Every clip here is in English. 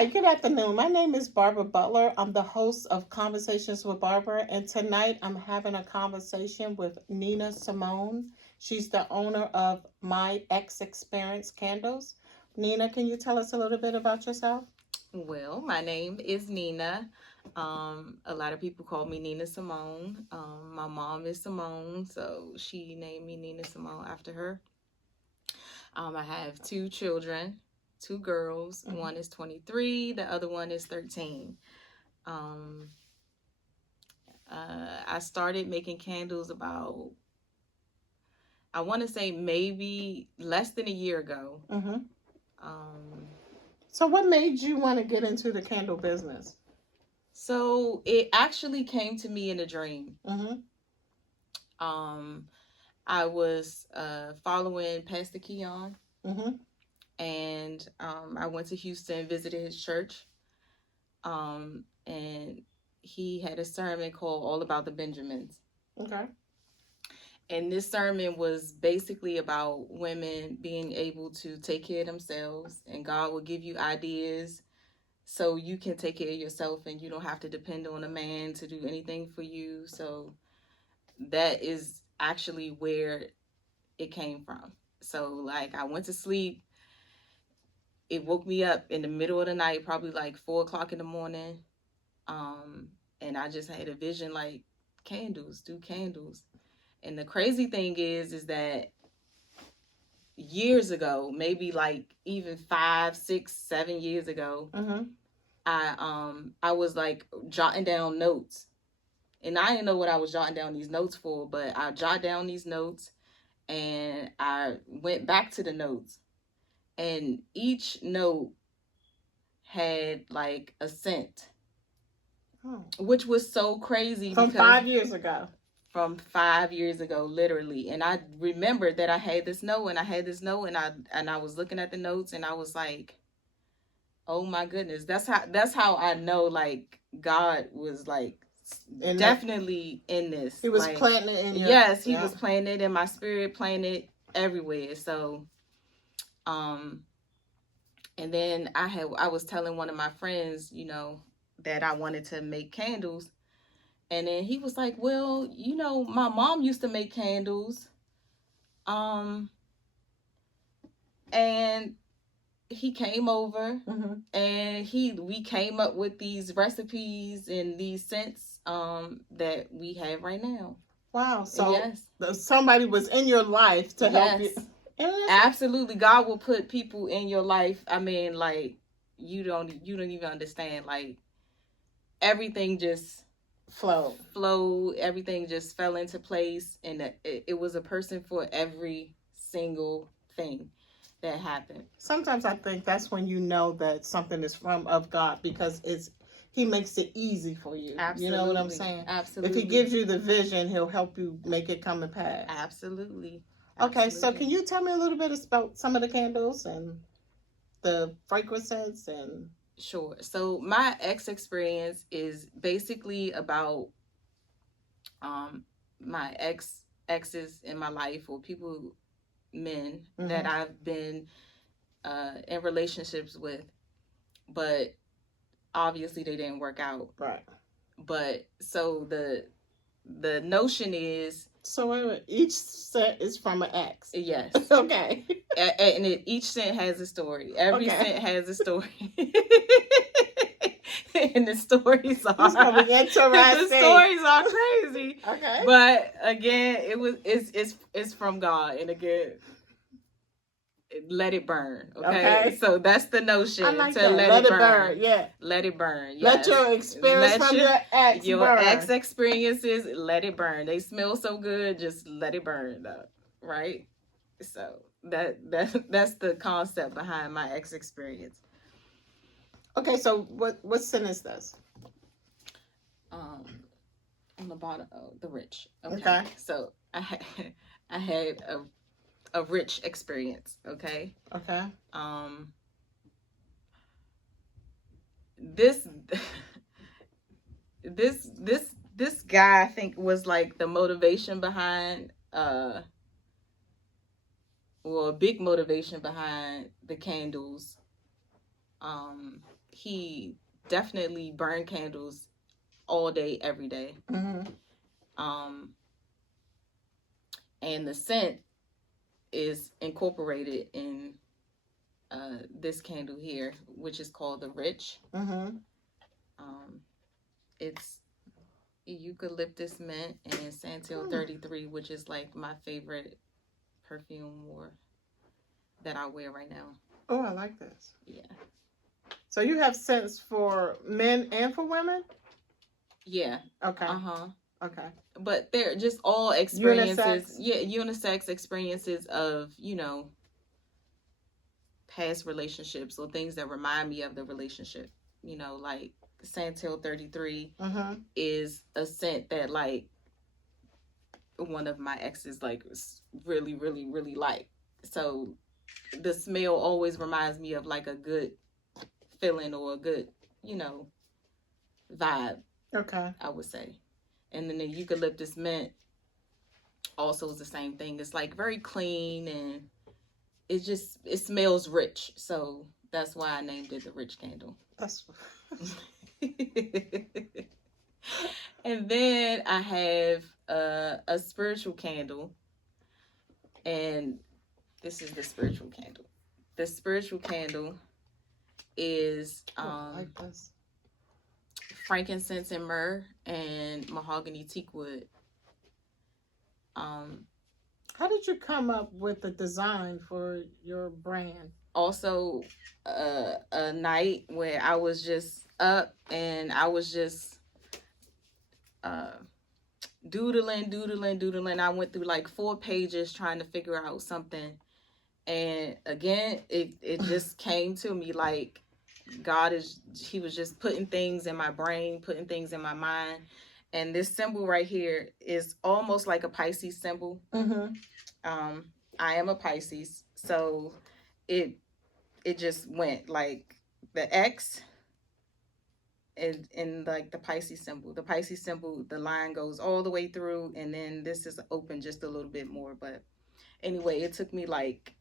Hi, good afternoon. My name is Barbara Butler. I'm the host of Conversations with Barbara, and tonight I'm having a conversation with Nina Simone. She's the owner of My Ex Experience Candles. Nina, can you tell us a little bit about yourself? Well, my name is Nina. A lot of people call me Nina Simone. My mom is Simone, so she named me Nina Simone after her. I have two children, two girls. Mm-hmm. One is 23, the other one is 13. Um, I started making candles about, I want to say maybe less than a year ago. Mm-hmm. Um, So, what made you want to get into the candle business? so it actually came to me in a dream. Mm-hmm. Um, I was following Pastor Keon, Mm-hmm. and I went to Houston, visited his church, and he had a sermon called All About the Benjamins. Okay. And this sermon was basically about women being able to take care of themselves, and God will give you ideas so you can take care of yourself and you don't have to depend on a man to do anything for you. So that is actually where it came from. So like I went to sleep. It woke me up in the middle of the night, probably like 4 o'clock in the morning. Um, and I just had a vision like candles, do candles. And the crazy thing is that years ago, maybe like even 5, 6, 7 years ago, Mm-hmm. I was like jotting down notes. And I didn't know what I was jotting down these notes for, but I jot down these notes and I went back to the notes, and each note had like a scent, Oh. which was so crazy From because 5 years ago. from 5 years ago, literally. And I remembered that I had this note, and I had this note, and I was looking at the notes, and I was like, oh my goodness, that's how I know like God was like definitely in this. He was like, planting it in your. yes, he Yeah. was playing it in my spirit, playing it everywhere. So um and then I was telling one of my friends, that I wanted to make candles. And then he was like, well, my mom used to make candles. Um and he came over, Mm-hmm. and we came up with these recipes and these scents that we have right now. Wow. So Yes. somebody was in your life to help you. Yes. Absolutely. God will put people in your life. I mean, like, you don't even understand. Like, everything just flowed. Everything just fell into place, and it was a person for every single thing that happened. Sometimes I think that's when you know that something is from of God, because he makes it easy for you. Absolutely. You know what I'm saying? Absolutely. If he gives you the vision, he'll help you make it come to pass. Absolutely. Okay, so can you tell me a little bit about some of the candles and the fragrances and... Sure. So my ex experience is basically about my exes in my life, or people, men, that I've been in relationships with, but obviously they didn't work out. Right. But so the notion is, so wait, each set is from an ex. Yes. Okay. And each scent has a story. Every scent has a story. And the stories are interesting. The stories are crazy. Okay. But again, it's from God, and again, let it burn. Okay. So that's the notion. I like that. Let it burn. Yeah. Let it burn. Yes. Let your experience from your ex your burn. ex experiences, let it burn. They smell so good, just let it burn though. Right? So that's the concept behind my ex experience. Okay, so what scent is this? On the bottom, the rich. Okay. So I had a rich experience. Okay. Okay. This this guy, I think, was like the motivation behind a big motivation behind the candles. he definitely burned candles all day, every day. And the scent is incorporated in this candle here, which is called the Rich. It's eucalyptus mint and santal 33, which is like my favorite perfume that I wear right now. Oh, I like this. Yeah. So you have scents for men and for women? Yeah. Okay. Okay. But they're just all experiences. Unisex? Yeah, unisex experiences of, past relationships or things that remind me of the relationship. Like Santal 33 is a scent that like one of my exes like really, really, really like. So the smell always reminds me of like a good feeling or a good, vibe. Okay. I would say. And then the eucalyptus mint also is the same thing. It's like very clean and it smells rich. So that's why I named it the Rich Candle. That's And then I have a spiritual candle. And this is the spiritual candle. The spiritual candle is I like this. frankincense and myrrh and mahogany teak wood. How did you come up with the design for your brand? Also, a night where I was just up and I was just doodling. I went through like 4 pages trying to figure out something. And again, it just came to me like he was just putting things in my brain, putting things in my mind. And this symbol right here is almost like a Pisces symbol. I am a Pisces, so it just went like the X and like the Pisces symbol. The Pisces symbol, the line goes all the way through, and then this is open just a little bit more. But anyway, it took me like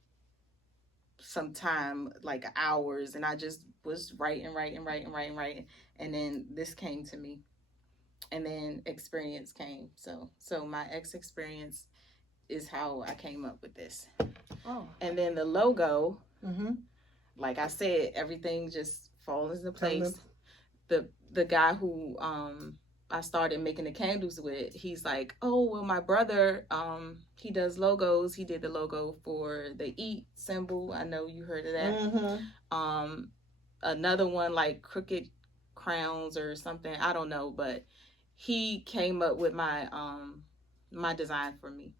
some time, like hours, and I just was writing, and then this came to me, and then experience came. So my ex experience is how I came up with this. And then the logo, like I said, everything just falls into place. The guy who I started making the candles with, he's like, oh, well, my brother, he does logos. He did the logo for the eat symbol. I know you heard of that. Another one like crooked crowns or something. I don't know, but he came up with my my design for me.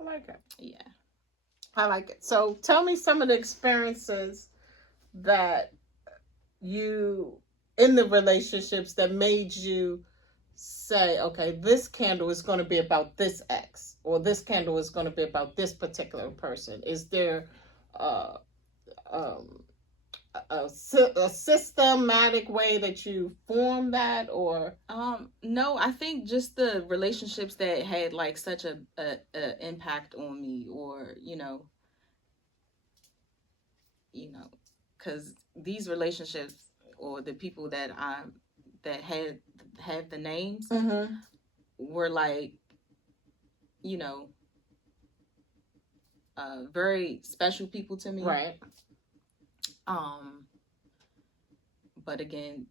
I like it. Yeah. I like it. So tell me some of the experiences that you in the relationships that made you say, okay, this candle is going to be about this ex, or this candle is going to be about this particular person. Is there a systematic way that you form that, or no, I think just the relationships that had like such a impact on me, or because these relationships or the people that have the names were like very special people to me, right? But again,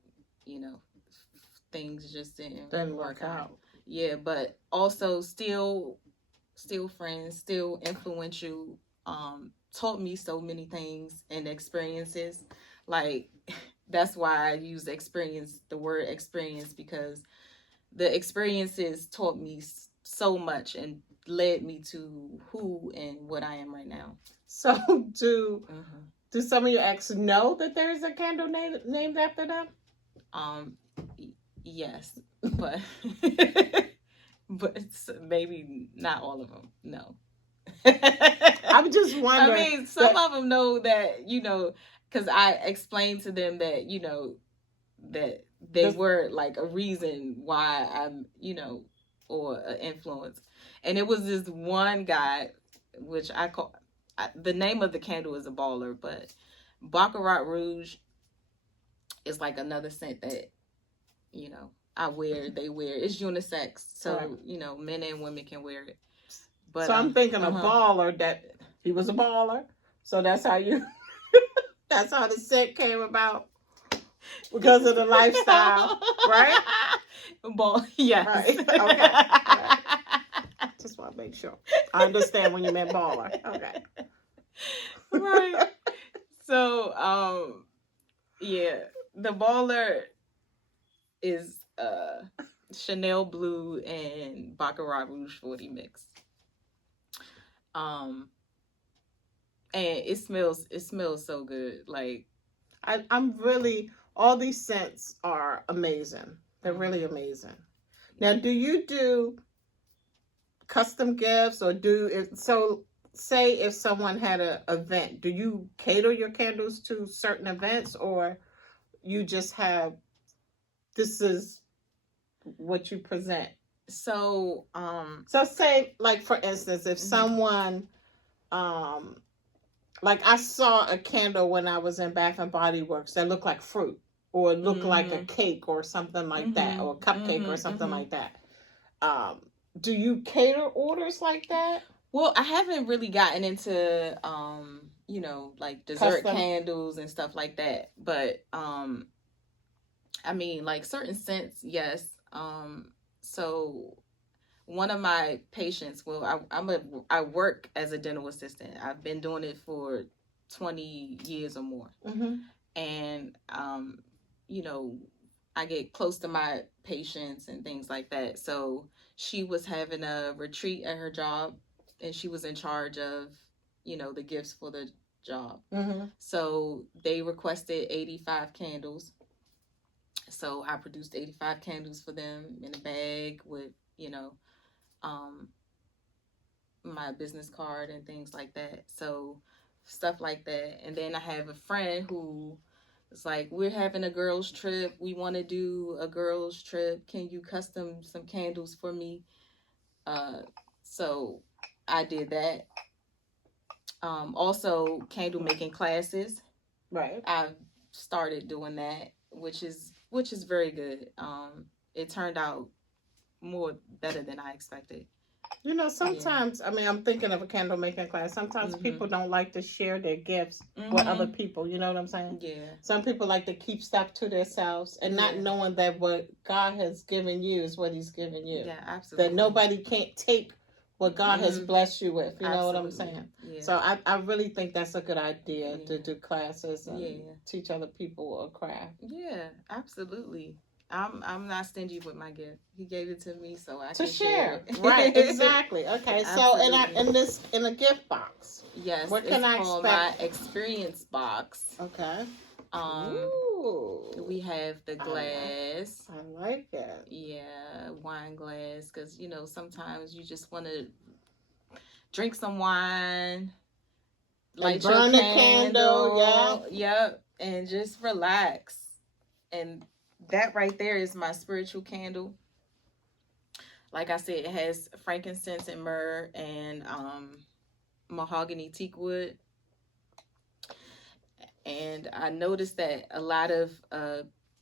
things just didn't work out. Yeah, but also still friends, still influential, taught me so many things and experiences. Like that's why I use the word experience, because the experiences taught me so much and led me to who and what I am right now. So do some of your exes know that there is a candle named after them? Yes, but but maybe not all of them. No. I'm just wondering. I mean, some of them know that, because I explained to them that, that they were like a reason why I'm, or an influence. And it was this one guy, which I call, the name of the candle is a baller, but Baccarat Rouge, is like another scent that, you know, I wear, they wear. It's unisex, so Right. you know, men and women can wear it. But so I'm thinking a baller, that he was a baller. So that's how you that's how the scent came about, because of the lifestyle, right? Ball, yes. Right. Okay. Right. Just want to make sure I understand when you meant baller. Okay. Right. So, yeah, the baller is Chanel Blue and Baccarat Rouge 40 mix. And it smells so good. Like, I'm really, all these scents are amazing. They're really amazing. Now, do you do custom gifts, or say if someone had an event, do you cater your candles to certain events, or you just have, this is what you present? so So say, like, for instance, if someone, like, I saw a candle when I was in Bath and Body Works that looked like fruit, or looked like a cake or something like that, or a cupcake or something like that. Do you cater orders like that? Well, I haven't really gotten into you know, like dessert Custom candles and stuff like that. But I mean, like certain scents, yes. So one of my patients, well, I work as a dental assistant. I've been doing it for 20 years or more. And you know, I get close to my patients and things like that. So she was having a retreat at her job, and she was in charge of, you know, the gifts for the job. So they requested 85 candles. So I produced 85 candles for them in a bag with, you know, my business card and things like that. So stuff like that. And then I have a friend who, it's like, we're having a girls trip. We want to do a girls trip. Can you custom some candles for me? So I did that. Also candle making classes. Right. I've started doing that, which is very good. It turned out better than I expected. You know, sometimes, I mean, I'm thinking of a candle making class. Sometimes people don't like to share their gifts with other people. You know what I'm saying? Yeah. Some people like to keep stuff to themselves, and not knowing that what God has given you is what He's given you. Yeah, absolutely. That nobody can't take what God has blessed you with. You know what I'm saying? Yeah. So I really think that's a good idea to do classes and teach other people a craft. Yeah, absolutely. I'm not stingy with my gift. He gave it to me, so I to can share. It. Right, exactly. Okay, so in a gift box. Yes, what can I called expect? My experience box. Okay. We have the glass. I like it. Yeah, wine glass, because you know sometimes you just want to drink some wine, light burn your a candle. Yep, and just relax. And that right there is my spiritual candle. Like I said, it has frankincense and myrrh and mahogany teak wood. And I noticed that a lot of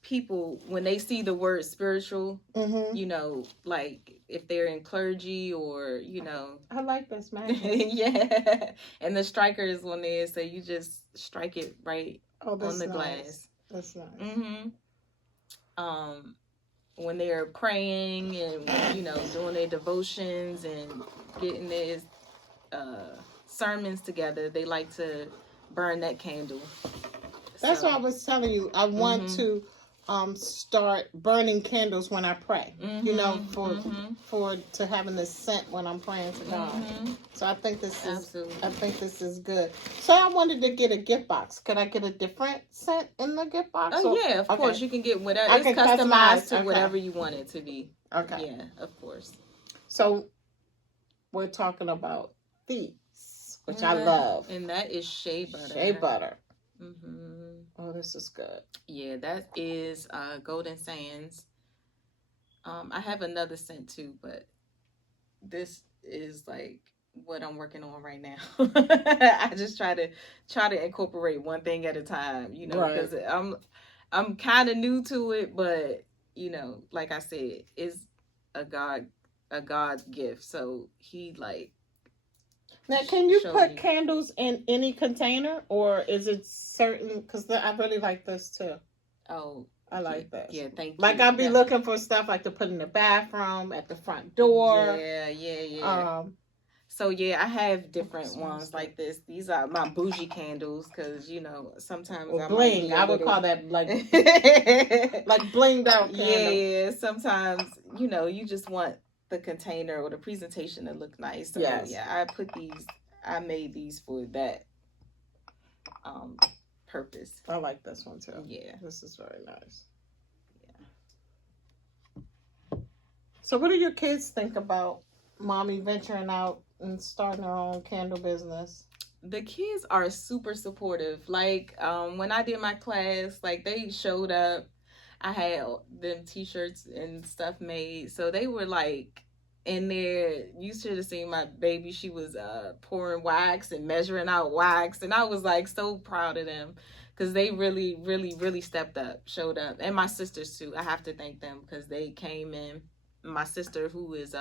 people, when they see the word spiritual, you know, like if they're in clergy or, you know. I like this, man. Yeah. And the striker is on there, so you just strike it right on the glass. That's nice. When they're praying and, you know, doing their devotions and getting their sermons together, they like to burn that candle. That's what I was telling you. I want to start burning candles when I pray. You know, for to having this scent when I'm praying to God. So I think this is good. So I wanted to get a gift box. Could I get a different scent in the gift box? Oh yeah, of course you can get whatever. It's customized to whatever you want it to be. Okay. Yeah, of course. So we're talking about these, which I love, and that is shea butter. Shea butter. Oh, this is good. Yeah, that is Golden Sands. I have another scent too, but this is like what I'm working on right now. I just try to incorporate one thing at a time, you know, because I'm kind of new to it, but you know, like I said, it's a God gift. So he like Now, can you showed put me. candles in any container, or is it certain? Because I really like this too. Oh, I yeah, like this. yeah, thank Like you. I'll be looking for stuff like to put in the bathroom, at the front door. Yeah. So yeah, I have different ones Good. like this. These are my bougie candles because you know sometimes Or I might bling. be a I would little call that like blinged out candle. yeah. Sometimes you know you just want the container or the presentation to look nice. So Yes. yeah, I made these for that um purpose. I like this one too. Yeah. This is very nice. Yeah. So what do your kids think about mommy venturing out and starting her own candle business? The kids are super supportive. Like when I did my class, like they showed up. I had them t-shirts and stuff made. So they were like in there. You should have seen my baby. She was pouring wax and measuring out wax. And I was like so proud of them because they really stepped up, showed up. And my sisters too. I have to thank them because they came in. My sister who is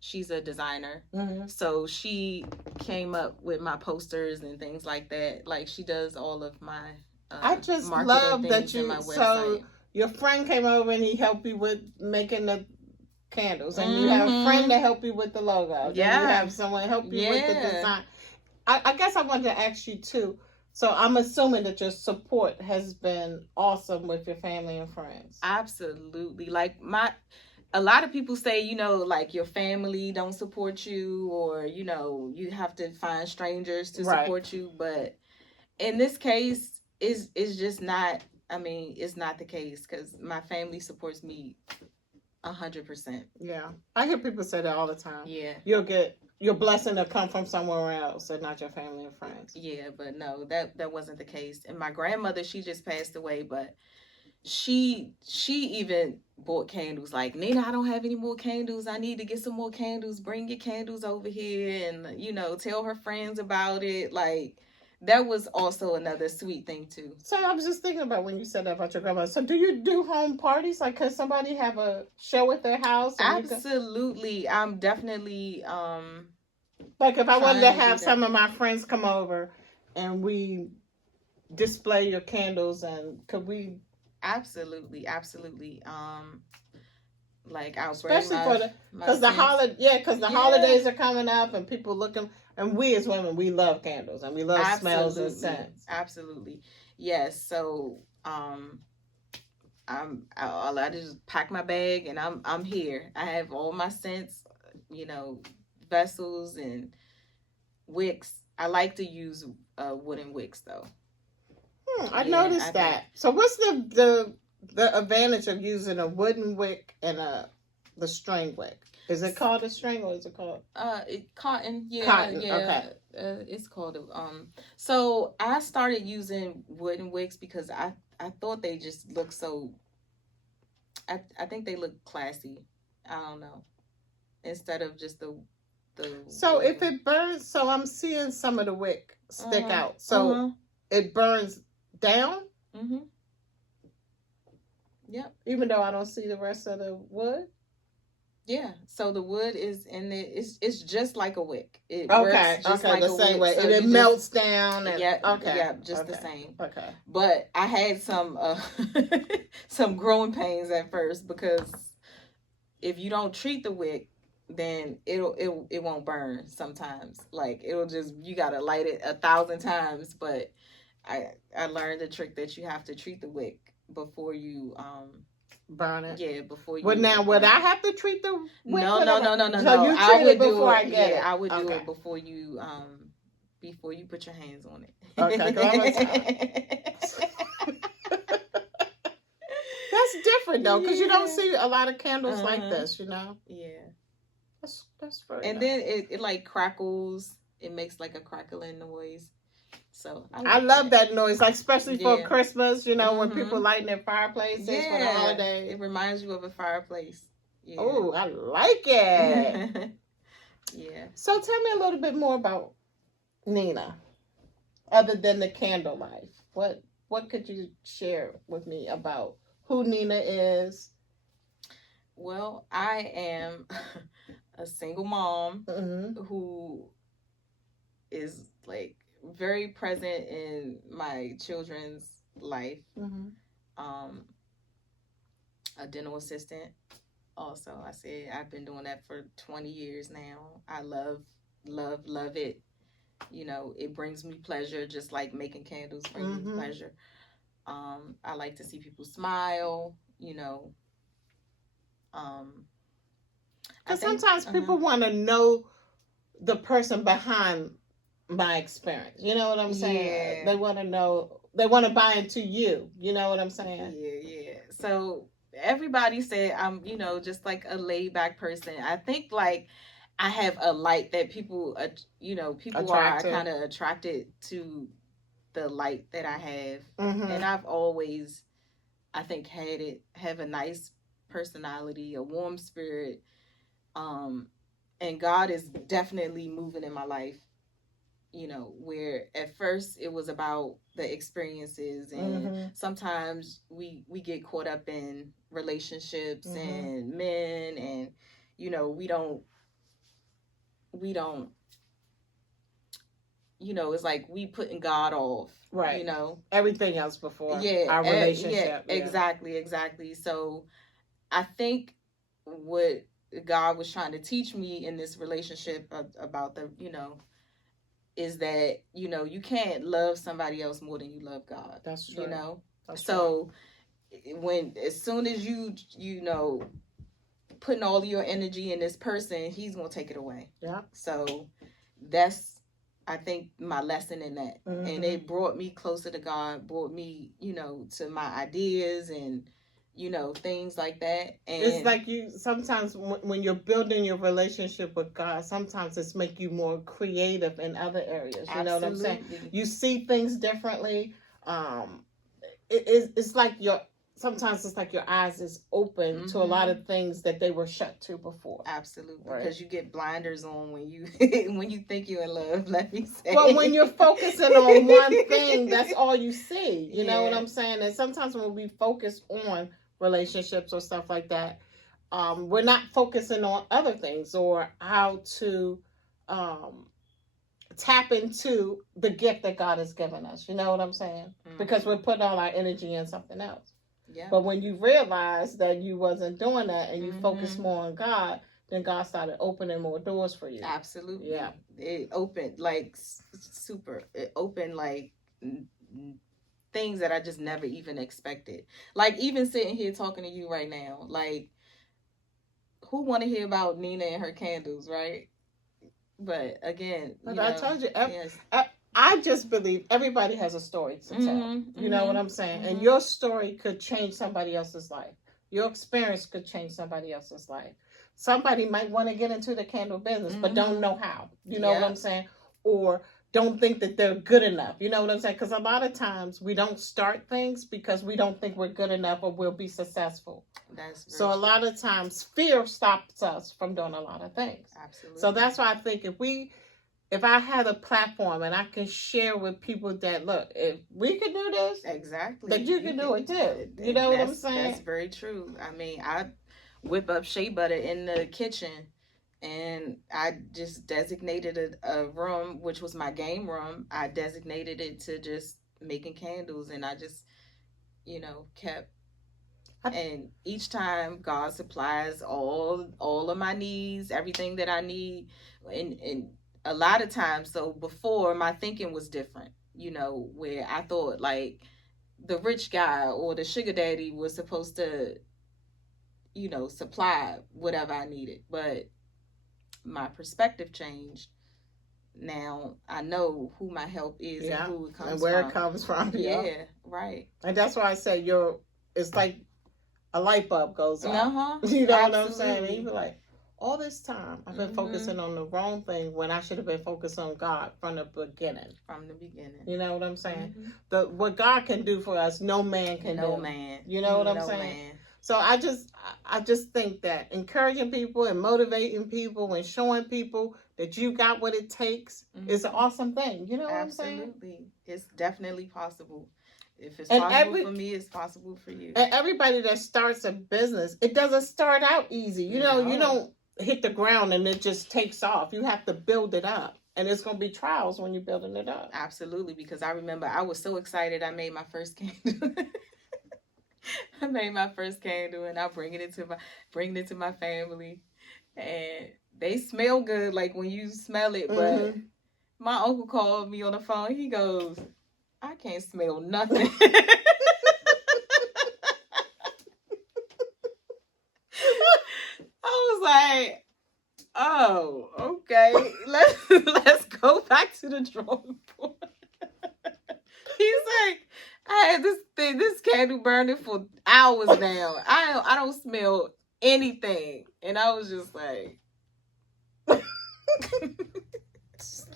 she's a designer. So she came up with my posters and things like that. Like she does all of my I just love that you so your friend came over and he helped you with making the candles, and you have a friend to help you with the logo. Yeah, you have someone help you with the design. I guess I wanted to ask you too. So I'm assuming that your support has been awesome with your family and friends. Absolutely. Like a lot of people say, you know, like your family don't support you, or you know, you have to find strangers to support you. But in this case, it's just not. I mean, it's not the case because my family supports me 100%. Yeah, I hear people say that all the time. Yeah, you'll get your blessing to come from somewhere else and not your family and friends. Yeah, but no, that wasn't the case. And my grandmother, she just passed away, but she even bought candles. Like, Nina, I don't have any more candles. I need to get some more candles. Bring your candles over here, and you know, tell her friends about it. Like, that was also another sweet thing too. So I was just thinking about when you said that about your grandmother. So do you do home parties? Like, could somebody have a show at their house? Absolutely. I'm definitely like if I wanted to have some of my friends come over and we display your candles, and could we? Absolutely. Like I'll especially for the because the holidays are coming up and people looking, and we as women, we love candles and we love smells and scents. Absolutely, yes. So I just pack my bag and I'm here. I have all my scents, you know, vessels and wicks. I like to use wooden wicks though. I noticed that. So what's the advantage of using a wooden wick and the string wick? Is it called a string or is it called cotton? Yeah, cotton. Yeah. Okay. It's called so I started using wooden wicks because I thought they just look so. I think they look classy. I don't know. Instead of just the. So if it burns, so I'm seeing some of the wick stick out. So it burns down. Yep. Even though I don't see the rest of the wood. Yeah. So the wood is in it. It's just like a wick. It works just like the same way, so and it melts down. And, just the same. Okay. But I had some some growing pains at first because if you don't treat the wick, then it won't burn sometimes. Like it'll just, you gotta light it 1,000 times. But I learned the trick that you have to treat the wick before you burn it. Yeah, before you. Well, now would I have to treat the wick? No. So you treat it before I get it. I would do it before you put your hands on it. Okay. That's different though, because you don't see a lot of candles like this, you know. Yeah. That's very and nice. Then it like crackles. It makes like a crackling noise. So I love that noise, like especially for Christmas, you know, when people lighting their fireplaces for the holidays. It reminds you of a fireplace. Yeah. Oh, I like it. Yeah. So tell me a little bit more about Nina, other than the candle life. What what could you share with me about who Nina is? Well, I am a single mom Mm-hmm. who is like very present in my children's life. Mm-hmm. Um, a dental assistant. Also, I said I've been doing that for 20 years now. I love it. You know, it brings me pleasure, just like making candles brings me Mm-hmm. pleasure. I like to see people smile. You know, um, I Because think. sometimes people want to know the person behind my experience. You know what I'm saying? Yeah. They want to know. They want to buy into you. You know what I'm saying? Yeah. So everybody said I'm, just like a laid back person. I think like I have a light that people, people are Attractive. kind of attracted to the light that I have, Mm-hmm. and I've always, I think, have a nice personality, a warm spirit, and God is definitely moving in my life. Where at first it was about the experiences, and sometimes we get caught up in relationships and men, and we don't it's like we putting God off, right, everything else before our relationship. Yeah, exactly. So I think what God was trying to teach me in this relationship about the is that you can't love somebody else more than you love God. That's true. That's so when as soon as you know putting all your energy in this person, he's gonna take it away. Yeah. So that's, I think, my lesson in that. And it brought me closer to God, brought me to my ideas and things like that. And it's like you sometimes when you're building your relationship with God, sometimes it's make you more creative in other areas. You know what I'm saying? You see things differently. It's like sometimes it's like your eyes is open to a lot of things that they were shut to before. Absolutely. Right. Because you get blinders on when you when you think you're in love, let me say. Well, when you're focusing on one thing, that's all you see. You know what I'm saying? And sometimes when we focus on relationships or stuff like that, we're not focusing on other things or how to tap into the gift that God has given us. You know what I'm saying? Because we're putting all our energy in something else. Yeah. But when you realize that you wasn't doing that and you focus more on God, then God started opening more doors for you. Absolutely. Yeah. It opened like super. It opened like things that I just never even expected. Like even sitting here talking to you right now, like who want to hear about Nina and her candles, right? But again, I told you, I just believe everybody has a story to tell. You know what I'm saying? And your story could change somebody else's life. Your experience could change somebody else's life. Somebody might want to get into the candle business, but don't know how. You know what I'm saying? Or don't think that they're good enough. You know what I'm saying? Because a lot of times we don't start things because we don't think we're good enough or we'll be successful. So a lot of times fear stops us from doing a lot of things. Absolutely. So that's why I think if I had a platform and I can share with people that, look, if we can do this, exactly, that you can do it too. You know what I'm saying? That's very true. I mean, I whip up shea butter in the kitchen, and I just designated a room, which was my game room. I designated it to just making candles, and I just, kept. And each time God supplies all of my needs, everything that I need, and a lot of times, so before my thinking was different, where I thought like the rich guy or the sugar daddy was supposed to, supply whatever I needed. But my perspective changed. Now I know who my help is and who it comes from. And where it comes from. Yeah, right. And that's why I say it's like a light bulb goes off. You know what I'm saying? And you be like, all this time I've been focusing on the wrong thing when I should have been focused on God from the beginning. You know what I'm saying? What God can do for us, no man can do. No man. You know what I'm saying? Man. So I just think that encouraging people and motivating people and showing people that you got what it takes is an awesome thing. You know what I'm saying? Absolutely. It's definitely possible. If it's And possible for me, it's possible for you. And everybody that starts a business, it doesn't start out easy. You know, No. you don't hit the ground and it just takes off. You have to build it up. And it's going to be trials when you're building it up. Absolutely, because I remember I was so excited I made my first candle. I made my first candle and I bring it to my family, and they smell good like when you smell it. But my uncle called me on the phone. He goes, "I can't smell nothing." I was like, "Oh, okay. Let's go back to the drawing board." He's like, "I had this candle burning for hours now. I don't smell anything," and I was just like,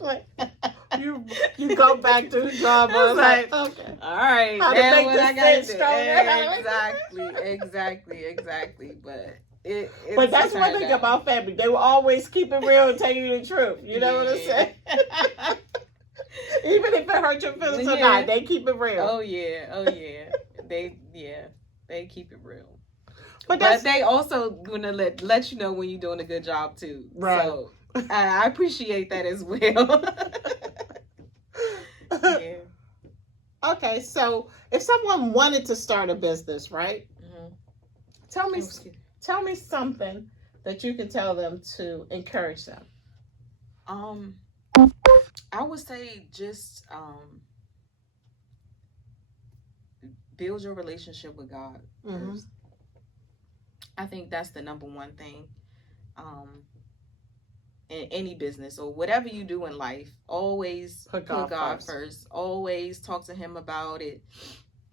like you go back to the drawing board. I was like, okay, all right, how to make this thing stronger. Exactly. But that's one thing about family. They will always keep it real and tell you the truth. You know what I'm saying? Even if it hurts your feelings or not, they keep it real. Oh yeah. They keep it real. But they also gonna let you know when you're doing a good job too. Right. So I appreciate that as well. Yeah. Okay, so if someone wanted to start a business, right? Mm-hmm. Tell me something that you can tell them to encourage them. I would say just build your relationship with God first. I think that's the number one thing. In any business or whatever you do in life, always put God first. Always talk to him about it,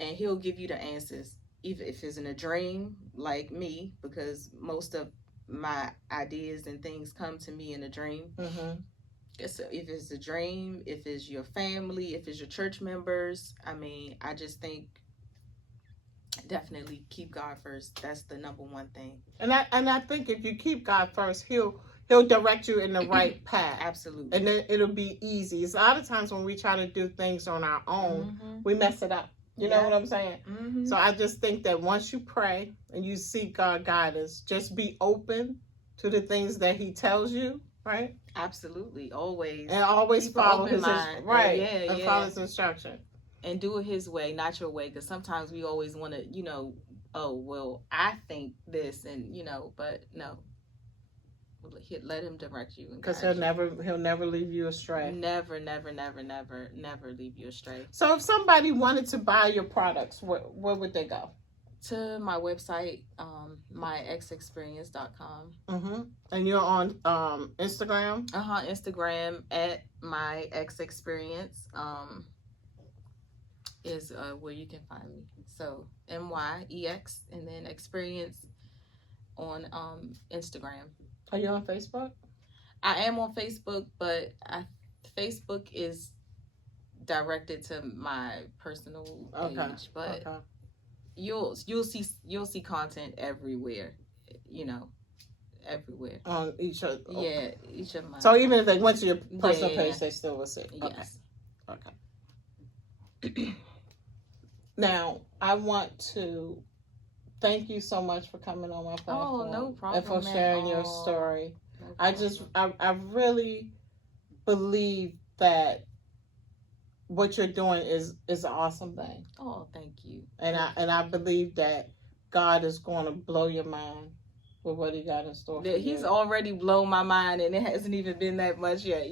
and he'll give you the answers. Even if it's in a dream, like me, because most of my ideas and things come to me in a dream. So if it's a dream, if it's your family, if it's your church members, I mean, I just think definitely keep God first. That's the number one thing. And I think if you keep God first, He'll direct you in the right path. Absolutely. And then it'll be easy. It's a lot of times when we try to do things on our own, we mess it up. You know what I'm saying? So I just think that once you pray and you seek God guidance, just be open to the things that He tells you, right? Absolutely. Always. And always follow His right. And follow His instruction. And do it His way, not your way. Because sometimes we always want to, oh, well, I think this, and, but no. Let him direct you, because he'll never leave you astray. Never leave you astray. So if somebody wanted to buy your products, where would they go? To my website, myexexperience.com. And you're on Instagram? Instagram at myexexperience is where you can find me. So MYEX and then experience on Instagram. Are you on Facebook? I am on Facebook, but Facebook is directed to my personal page. But you'll see content everywhere, everywhere. On each of each of my. So even if they went to your personal page, they still will see. Yes. Okay. Now I want to thank you so much for coming on my platform. Oh, no problem. And for sharing your story. No I really believe that what you're doing is an awesome thing. Oh, thank you. And I believe that God is going to blow your mind with what He got in store for you. He's already blown my mind, and it hasn't even been that much yet.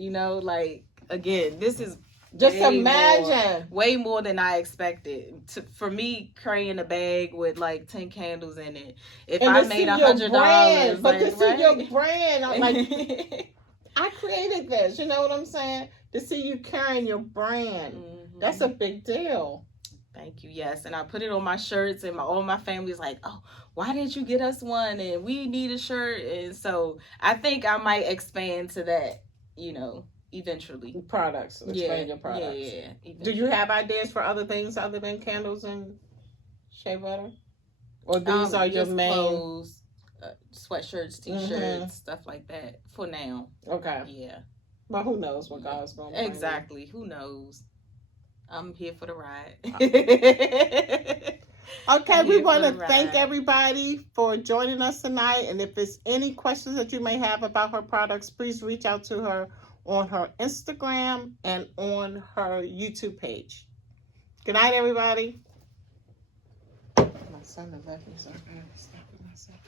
Again, this is just imagine way more than I expected. For me, carrying a bag with 10 candles in it. If I made $100, but to see your brand, I created this. You know what I'm saying? To see you carrying your brand, that's a big deal. Thank you. Yes, and I put it on my shirts, and all my family's like, "Oh, why didn't you get us one? And we need a shirt." And so I think I might expand to that. Eventually. Products. Expand your products. Yeah. Do you have ideas for other things other than candles and shea butter? Or these are your main clothes, sweatshirts, t-shirts, stuff like that for now. Okay. Yeah. But who knows what God's going to Exactly. Who knows? I'm here for the ride. Okay, I'm we here want for to the thank ride. everybody for joining us tonight. And if there's any questions that you may have about her products, please reach out to her on her Instagram and on her YouTube page. Good night, everybody. My son left me, so I gotta stop it myself.